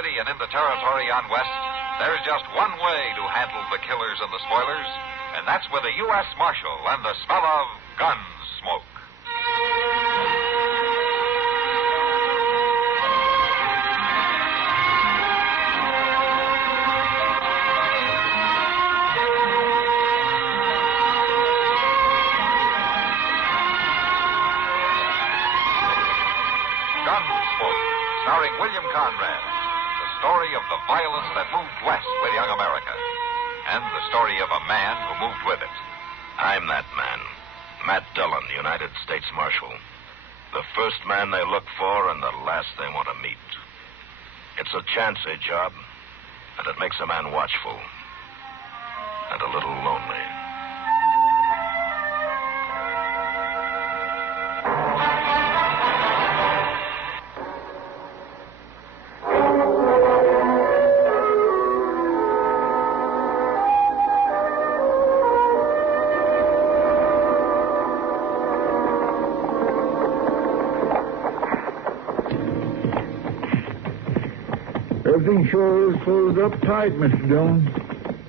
city and in the territory on west, there's just one way to handle the killers and the spoilers, and that's with a U.S. Marshal and the smell of Gunsmoke. Gunsmoke, starring William Conrad. The story of the violence that moved west with young America. And the story of a man who moved with it. I'm that man. Matt Dillon, United States Marshal. The first man they look for and the last they want to meet. It's a chancy job, and it makes a man watchful. And a little lonely. Everything sure is closed up tight, Mr. Dillon.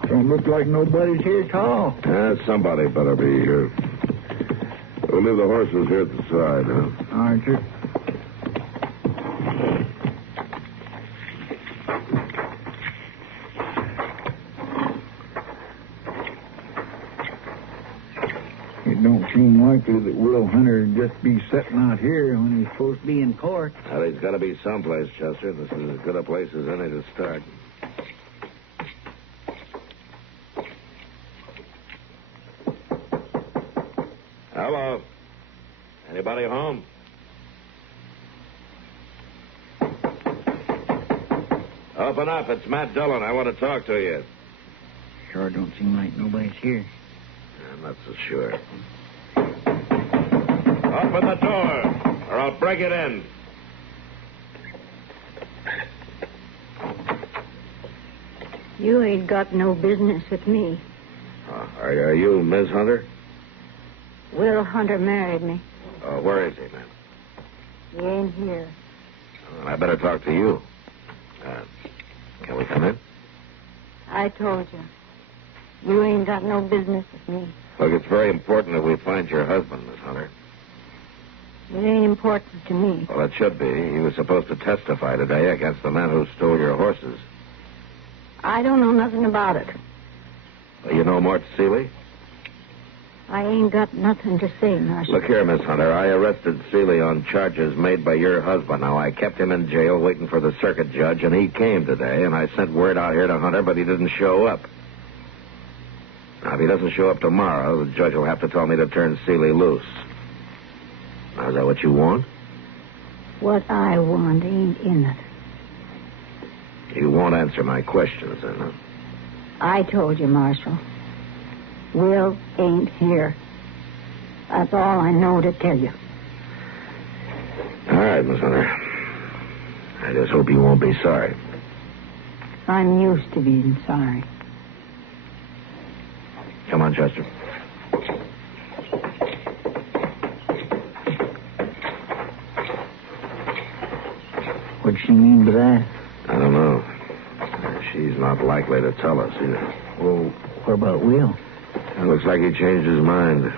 Don't look like nobody's here at all. Somebody better be here. We'll leave the horses here at the side, huh? All right, sir. It don't seem likely that Will Hunter would just be sitting out here when he's supposed to be in court. Well, he's got to be someplace, Chester. This is as good a place as any to start. Hello? Anybody home? Open up. It's Matt Dillon. I want to talk to you. Sure don't seem like nobody's here. I'm not so sure. Open the door, or I'll break it in. You ain't got no business with me. Are you Miss Hunter? Will Hunter married me. Where is he, ma'am? He ain't here. I better talk to you. Can we come in? I told you. You ain't got no business with me. Look, it's very important that we find your husband, Miss Hunter. It ain't important to me. Well, it should be. He was supposed to testify today against the man who stole your horses. I don't know nothing about it. Well, you know Mort Seeley? I ain't got nothing to say, Marshal. Look here, Miss Hunter. I arrested Seeley on charges made by your husband. Now, I kept him in jail waiting for the circuit judge, and he came today, and I sent word out here to Hunter, but he didn't show up. Now, if he doesn't show up tomorrow, the judge will have to tell me to turn Seeley loose. Now, is that what you want? What I want ain't in it. You won't answer my questions, then, huh? I told you, Marshal. Will ain't here. That's all I know to tell you. All right, Miss Hunter. I just hope you won't be sorry. I'm used to being sorry. Come on, Chester. What'd she mean by that? I don't know. She's not likely to tell us either. Well, what about Will? It looks like he changed his mind.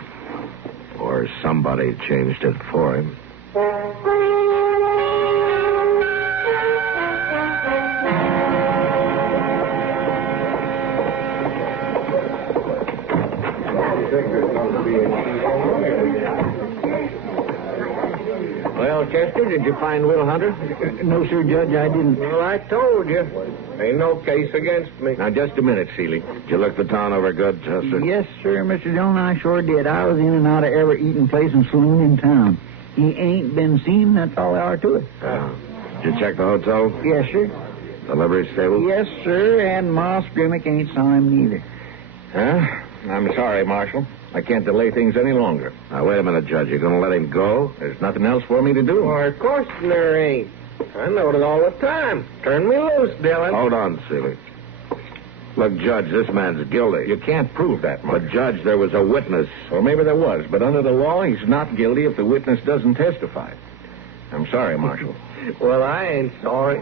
Or somebody changed it for him. Well, Chester, did you find Will Hunter? No, sir, Judge, I didn't. Well, I told you. Ain't no case against me. Now, just a minute, Seeley. Did you look the town over good, Chester? Yes, sir, Mr. Dillon, I sure did. I was in and out of every eating place and saloon in town. He ain't been seen, that's all there are to it. Did you check the hotel? Yes, sir. The livery stable? Yes, sir, and Moss Grimmick ain't saw him neither. Huh? I'm sorry, Marshal. I can't delay things any longer. Now, wait a minute, Judge. You going to let him go? There's nothing else for me to do. Why, of course there ain't. I know it all the time. Turn me loose, Dillon. Hold on, Seeley. Look, Judge, this man's guilty. You can't prove that, Marshal. But, Judge, there was a witness. Well, maybe there was, but under the law, he's not guilty if the witness doesn't testify. I'm sorry, Marshal. Well, I ain't sorry.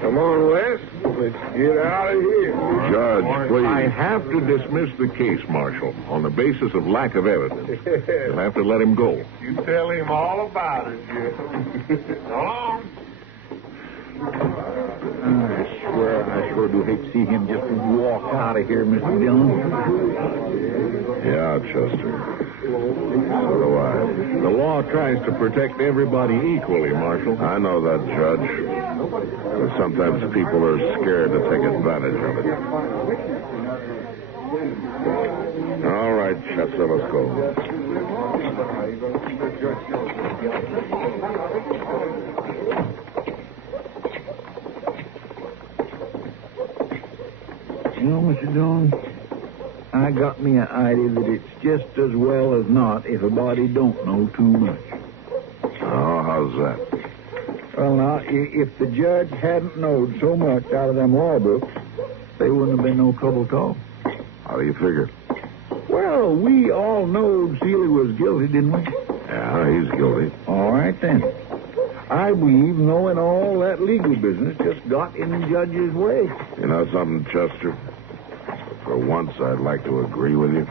Come on, Wes. Let's get out of here. Judge, please. I have to dismiss the case, Marshal, on the basis of lack of evidence. You'll have to let him go. You tell him all about it, Jim. So long. I sure do hate to see him just walk out of here, Mr. Dillon. Yeah, Chester. So do I. The law tries to protect everybody equally, Marshal. I know that, Judge. But sometimes people are scared to take advantage of it. All right, Chester, let's go. You know, Mr. Dillon, I got me an idea that it's just as well as not if a body don't know too much. Oh, how's that? Well, now, if the judge hadn't knowed so much out of them law books, there wouldn't have been no trouble at all. How do you figure? Well, we all knowed Seeley was guilty, didn't we? Yeah, he's guilty. All right, then. I believe knowing all that legal business just got in the judge's way. You know something, Chester? For once, I'd like to agree with you.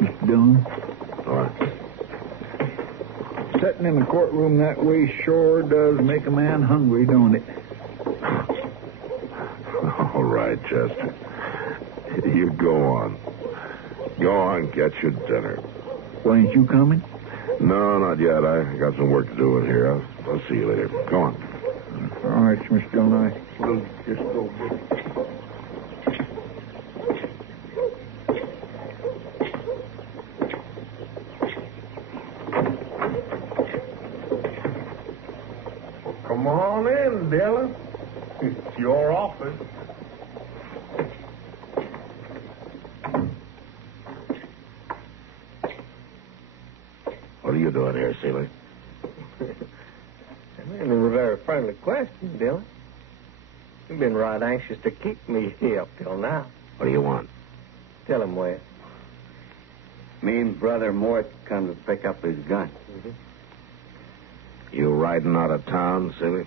Mr. Dillon? What? Sitting in the courtroom that way sure does make a man hungry, don't it? All right, Chester. You go on. Go on, get your dinner. Well, ain't you coming? No, not yet. I got some work to do in here. I'll see you later. Go on. All right, Mr. Dillon, I will just go. Come on in, Dillon. It's your office. What are you doing here, Seeley? That ain't a very friendly question, Dillon. You've been right anxious to keep me here up till now. What do you want? Tell him, Wes. Me and Brother Mort come to pick up his gun. Mm-hmm. You riding out of town, Seeley?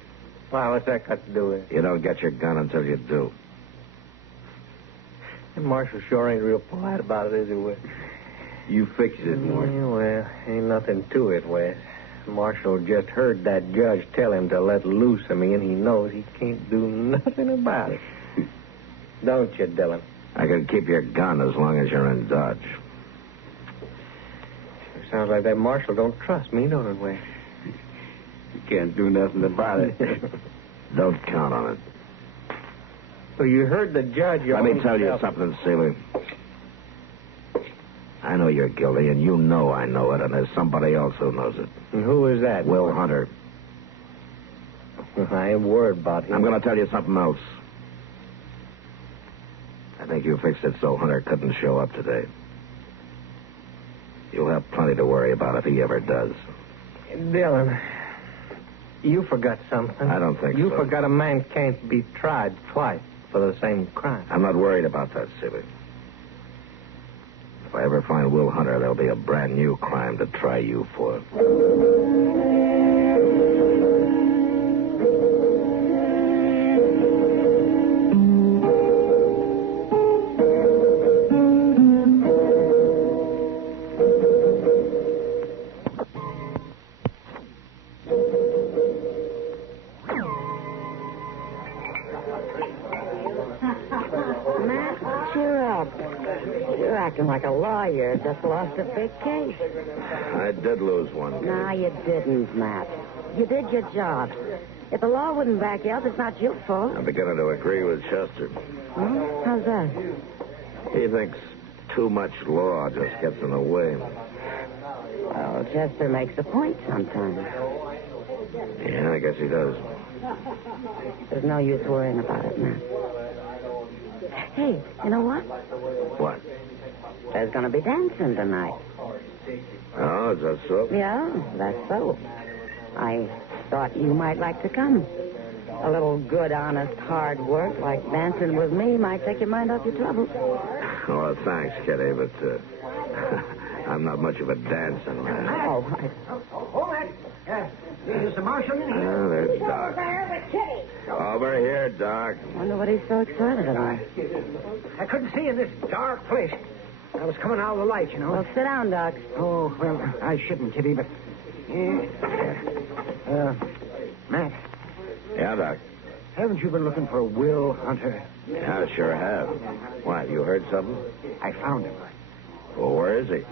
Why, what's that got to do with it? You don't get your gun until you do. And Marshal sure ain't real polite about it, is he, Wes? You fix it, Mort. Well, ain't nothing to it, Wes. Marshal just heard that judge tell him to let loose of me, and he knows he can't do nothing about it. Don't you, Dillon? I can keep your gun as long as you're in Dodge. Sure sounds like that Marshal don't trust me, don't it, Wes? You can't do nothing about it. Don't count on it. So you heard the judge... Let me tell you something, Seeley. I know you're guilty, and you know I know it, and there's somebody else who knows it. And who is that? Will Hunter. I ain't worried about him. I'm going to tell you something else. I think you fixed it so Hunter couldn't show up today. You'll have plenty to worry about if he ever does. Dillon, you forgot something. I don't think You so. forgot a man can't be tried twice for the same crime. I'm not worried about that, Seeley. If I ever find Will Hunter, there'll be a brand new crime to try you for. Matt, cheer up. You're acting like a lawyer. Just lost a big case. I did lose one. No, you didn't, Matt. You did your job. If the law wouldn't back you up, it's not your fault. I'm beginning to agree with Chester. Hmm? How's that? He thinks too much law just gets in the way. Well, Chester makes a point sometimes. Yeah, I guess he does. There's no use worrying about it, Matt. Hey, you know what? What? There's going to be dancing tonight. Oh, is that so? Yeah, that's so. I thought you might like to come. A little good, honest, hard work like dancing with me might take your mind off your troubles. Oh, thanks, Kitty, but I'm not much of a dancer, man. Oh, Is the marshal in here? Oh, there's Doc. Over here, Doc. Wonder what he's so excited about. I couldn't see in this dark place. I was coming out of the light, you know. Well, sit down, Doc. Oh, well, I shouldn't, Kitty, but... Matt, Yeah, Doc. haven't you been looking for Will Hunter? Yeah, sure have. Why, you heard something? I found him. Well, where is he?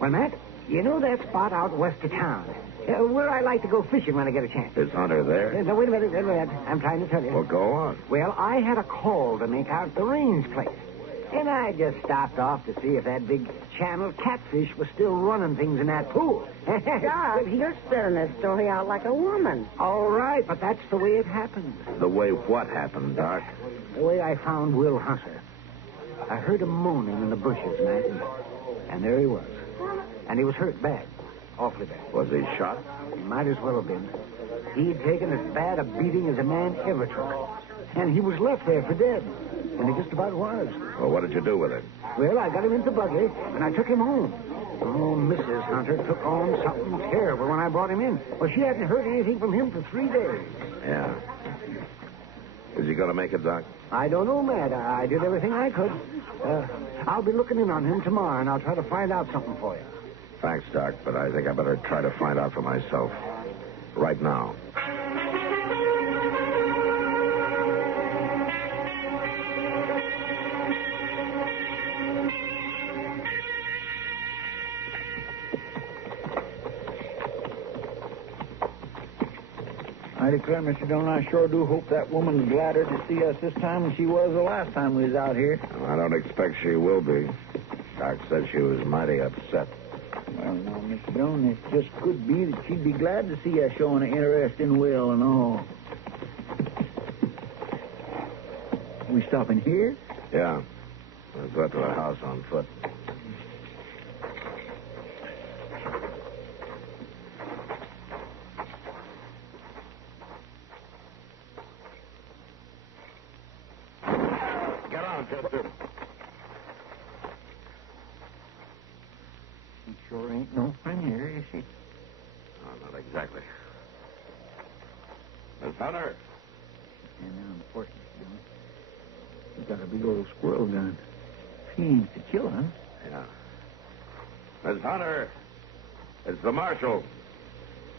Well, Matt, you know that spot out west of town? Where I like to go fishing when I get a chance. Is Hunter there? No, wait a minute. I'm trying to tell you. Well, go on. Well, I had a call to make out the Raines place. And I just stopped off to see if that big channel catfish was still running things in that pool. Doc, you're spitting this story out like a woman. All right, but that's the way it happened. The way what happened, Doc? The way I found Will Hunter. I heard him moaning in the bushes, Matt, and there he was. And he was hurt bad. Awfully bad. Was he shot? He might as well have been. He'd taken as bad a beating as a man ever took. And he was left there for dead. And he just about was. Well, what did you do with him? Well, I got him into the buggy, and I took him home. Oh, Mrs. Hunter took on something terrible when I brought him in. Well, she hadn't heard anything from him for 3 days. Yeah. Is he going to make it, Doc? I don't know, Matt. I did everything I could. I'll be looking in on him tomorrow, and I'll try to find out something for you. Thanks, Doc, but I think I better try to find out for myself. Right now. I declare, Mr. Dillon, I sure do hope that woman's gladder to see us this time than she was the last time we was out here. I don't expect she will be. Doc said she was mighty upset. Well, now, Mr. Dillon, it just could be that she'd be glad to see us showing an interest in Will and all. We stopping here? Yeah. Let's go to the house on foot. Get on, Chester. She sure ain't no friend here, is she? Oh, not exactly. Miss Hunter. And now, unfortunately, she's got a big old squirrel gun. She aims to kill him. Yeah. Miss Hunter, it's the marshal.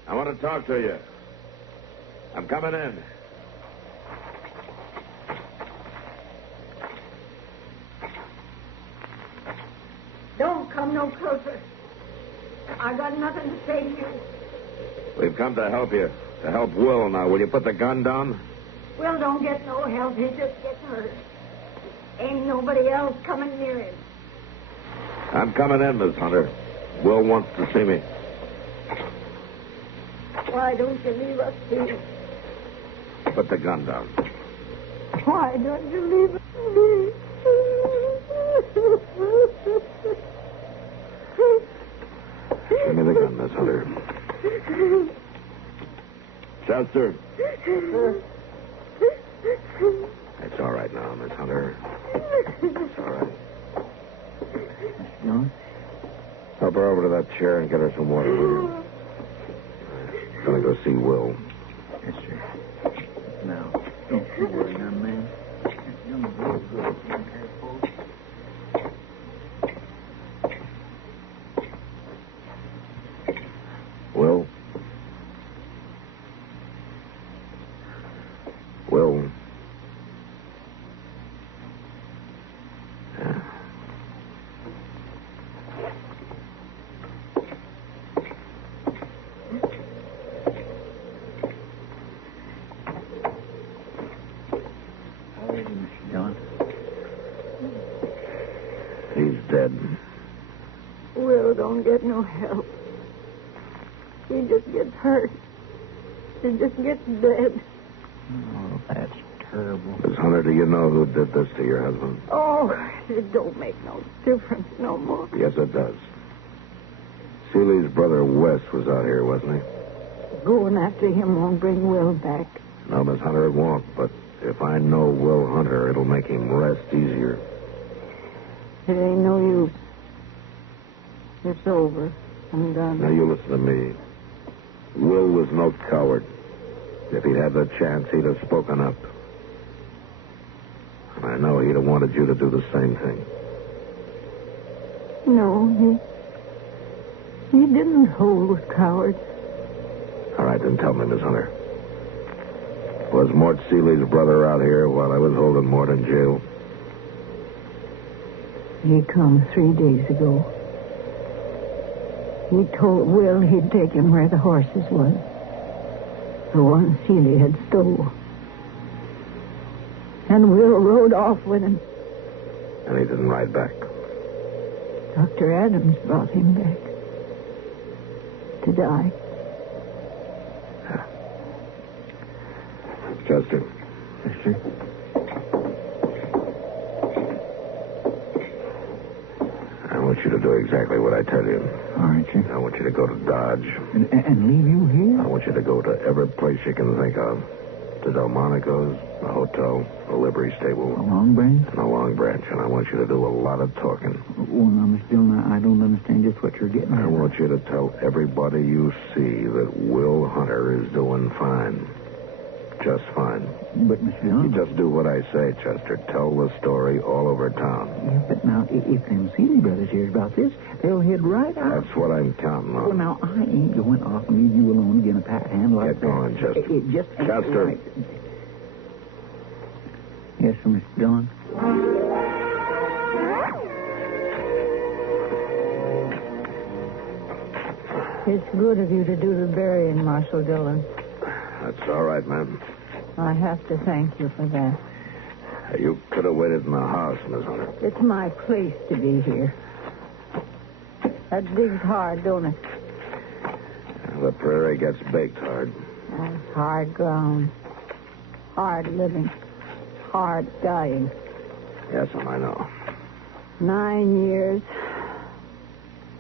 I want to talk to you. I'm coming in. Don't come no closer. I got nothing to say to you. We've come to help you. To help Will now. Will you put the gun down? Will don't get no help. He just gets hurt. Ain't nobody else coming near him. I'm coming in, Miss Hunter. Will wants to see me. Why don't you leave us be? Put the gun down. Why don't you leave us be? Give me the gun, Miss Hunter. Chester. It's all right now, Miss Hunter. It's all right. Mr. Dillon? Help her over to that chair and get her some water, will you? I'm gonna go see Will. Yes, sir. Now, don't you worry, young man. That young girl's good. Will? Will? Yeah. How is he, Mr. Dillon? He's dead. Will don't get no help. He just gets hurt. He just gets dead. Oh, that's terrible. Miss Hunter, do you know who did this to your husband? Oh, it don't make no difference no more. Yes, it does. Seeley's brother Wes was out here, wasn't he? Going after him won't bring Will back. No, Miss Hunter, it won't. But if I know Will Hunter, it'll make him rest easier. It ain't no use. It's over. I'm done. Now, you listen to me. Will was no coward. If he'd had the chance, he'd have spoken up. And I know he'd have wanted you to do the same thing. No, he didn't hold with cowards. All right, then tell me, Miss Hunter. Was Mort Seeley's brother out here while I was holding Mort in jail? He come 3 days ago. He told Will he'd take him where the horses was. The one Seeley had stole. And Will rode off with him. And he didn't ride back. Dr. Adams brought him back. To die. Chester. Chester? I want you to do exactly what I tell you. All right, sir. I want you to go to Dodge. And leave you here? I want you to go to every place you can think of. To Delmonico's, a hotel, a livery stable. A Long Branch? And a Long Branch. And I want you to do a lot of talking. Well, now, Miss Dillon, I don't understand just what you're getting at. I want you to tell everybody you see that Will Hunter is doing fine. Just fine. But, Miss Dillon... You just do what I say, Chester. Tell the story all over town. Yeah, but now, if them Seeley brothers hear about this, they'll head right out. That's what I'm counting on. Well, now, I ain't going off and leave you alone again a pat hand like Get going, that. Chester. It just ain't Chester. right. Yes, sir, Mr. Dillon. It's good of you to do the burying, Marshal Dillon. That's all right, ma'am. I have to thank you for that. You could have waited in the house, Miss Hunter. It's my place to be here. That digs hard, don't it? The prairie gets baked hard. That's hard ground. Hard living. Hard dying. Yes, I know. 9 years.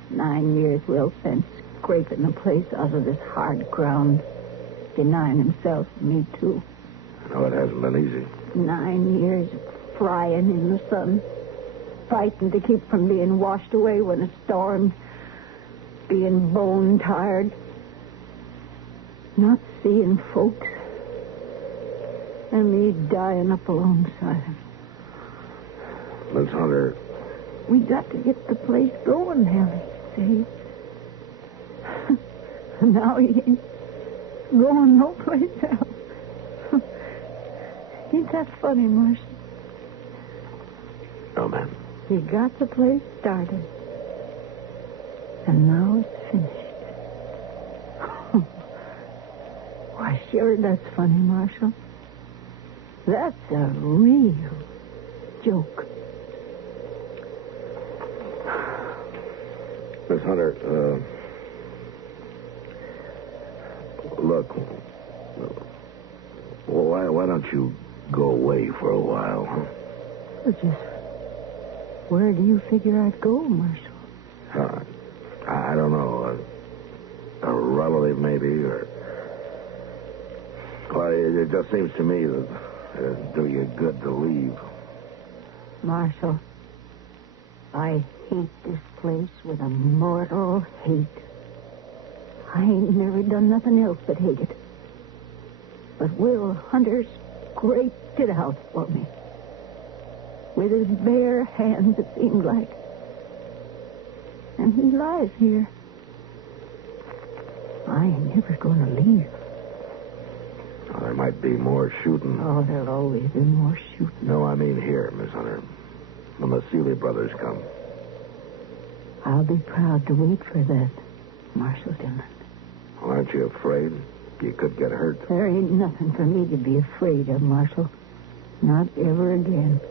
9 years Will spent scraping the place out of this hard ground. Denying himself, me too. I know it hasn't been easy. 9 years frying in the sun. Fighting to keep from being washed away when it stormed. Being bone tired. Not seeing folks. And me dying up alongside him. Miss Hunter. We got to get the place going, Ellie. See? Now he ain't going no place else. Ain't that funny, Marshal? No, ma'am. He got the place started. And now it's finished. Why, sure, that's funny, Marshal. That's a real joke. Miss Hunter, look. Why don't you go away for a while, huh? Well, just where do you figure I'd go, Marshal? I don't know. A relative, maybe, or... Well, it just seems to me that it'd do you good to leave. Marshal, I hate this place with a mortal hate. I ain't never done nothing else but hate it. But Will Hunter scraped it out for me. With his bare hands, it seemed like. And he lies here. I ain't never going to leave. Well, there might be more shooting. Oh, there'll always be more shooting. No, I mean here, Miss Hunter. When the Seeley brothers come. I'll be proud to wait for that, Marshal Dillon. Well, aren't you afraid? You could get hurt. There ain't nothing for me to be afraid of, Marshal. Not ever again.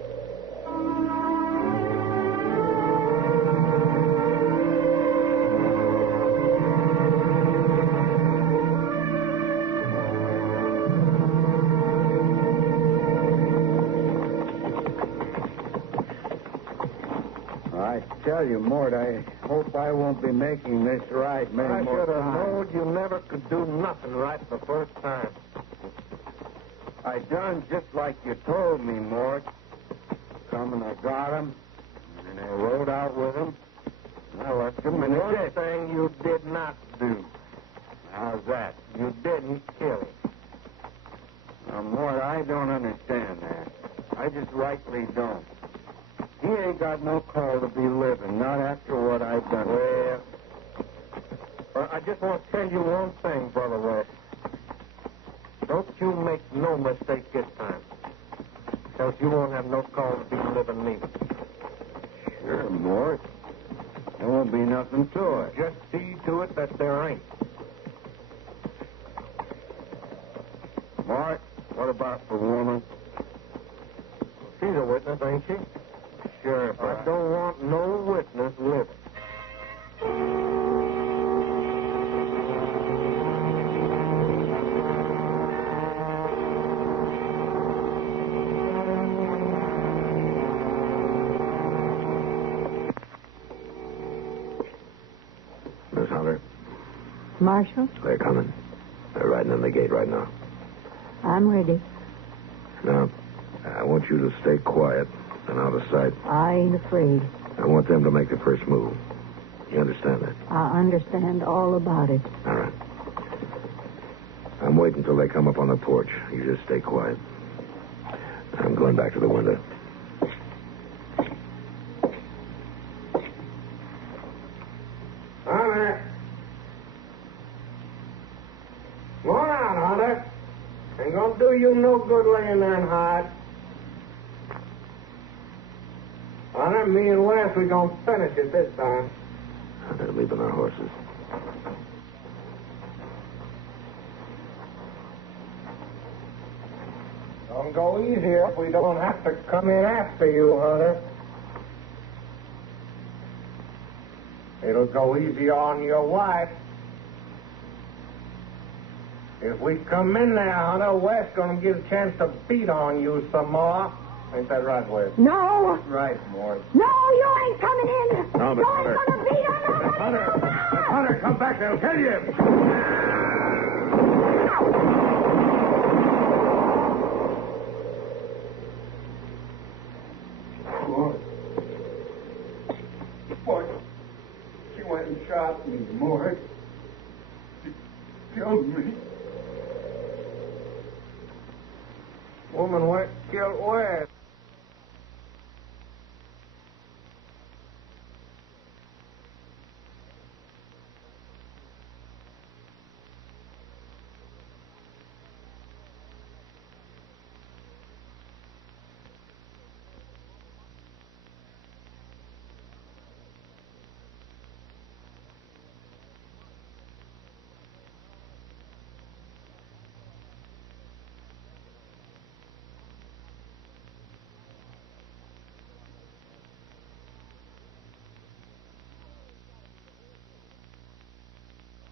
I tell you, Mort, I hope I won't be making this right many more should have times. known you never could do nothing right the first time. I done just like you told me, Mort. Come and I got him, and I rode out with him. I left him in a One ditch. thing you did not do. How's that? You didn't kill him. Now, Mort, I don't understand that. I just rightly don't. He ain't got no call to be living, not after what I've done. Well, I just want to tell you one thing, Brother West. Don't you make no mistake this time. Else you won't have no call to be living me. Sure, Mort. There won't be nothing to it. Just see to it that there ain't. Mort, what about the woman? She's a witness, ain't she? Sure, but I don't want no witness living. Miss Hunter, Marshal, they're coming. They're riding in the gate right now. I'm ready. Now, I want you to stay quiet and out of sight. I ain't afraid. I want them to make the first move. You understand that? I understand all about it. All right. I'm waiting till they come up on the porch. You just stay quiet. I'm going back to the window. Hunter. Come on out, Hunter. Ain't gonna do you no good laying there and hide. Hunter, me and Wes, we gonna finish it this time. They're leaving our horses. Don't go easier if we don't have to come in after you, Hunter. It'll go easy on your wife. If we come in there, Hunter, Wes gonna get a chance to beat on you some more. Ain't that right, Wes? No! Right, Mort. No, you ain't coming in! No, Miss you Hunter. ain't gonna beat on nobody! Hunter, come back. They'll kill you. Mort, she went and shot me, Mort. She killed me. Woman went killed Wes.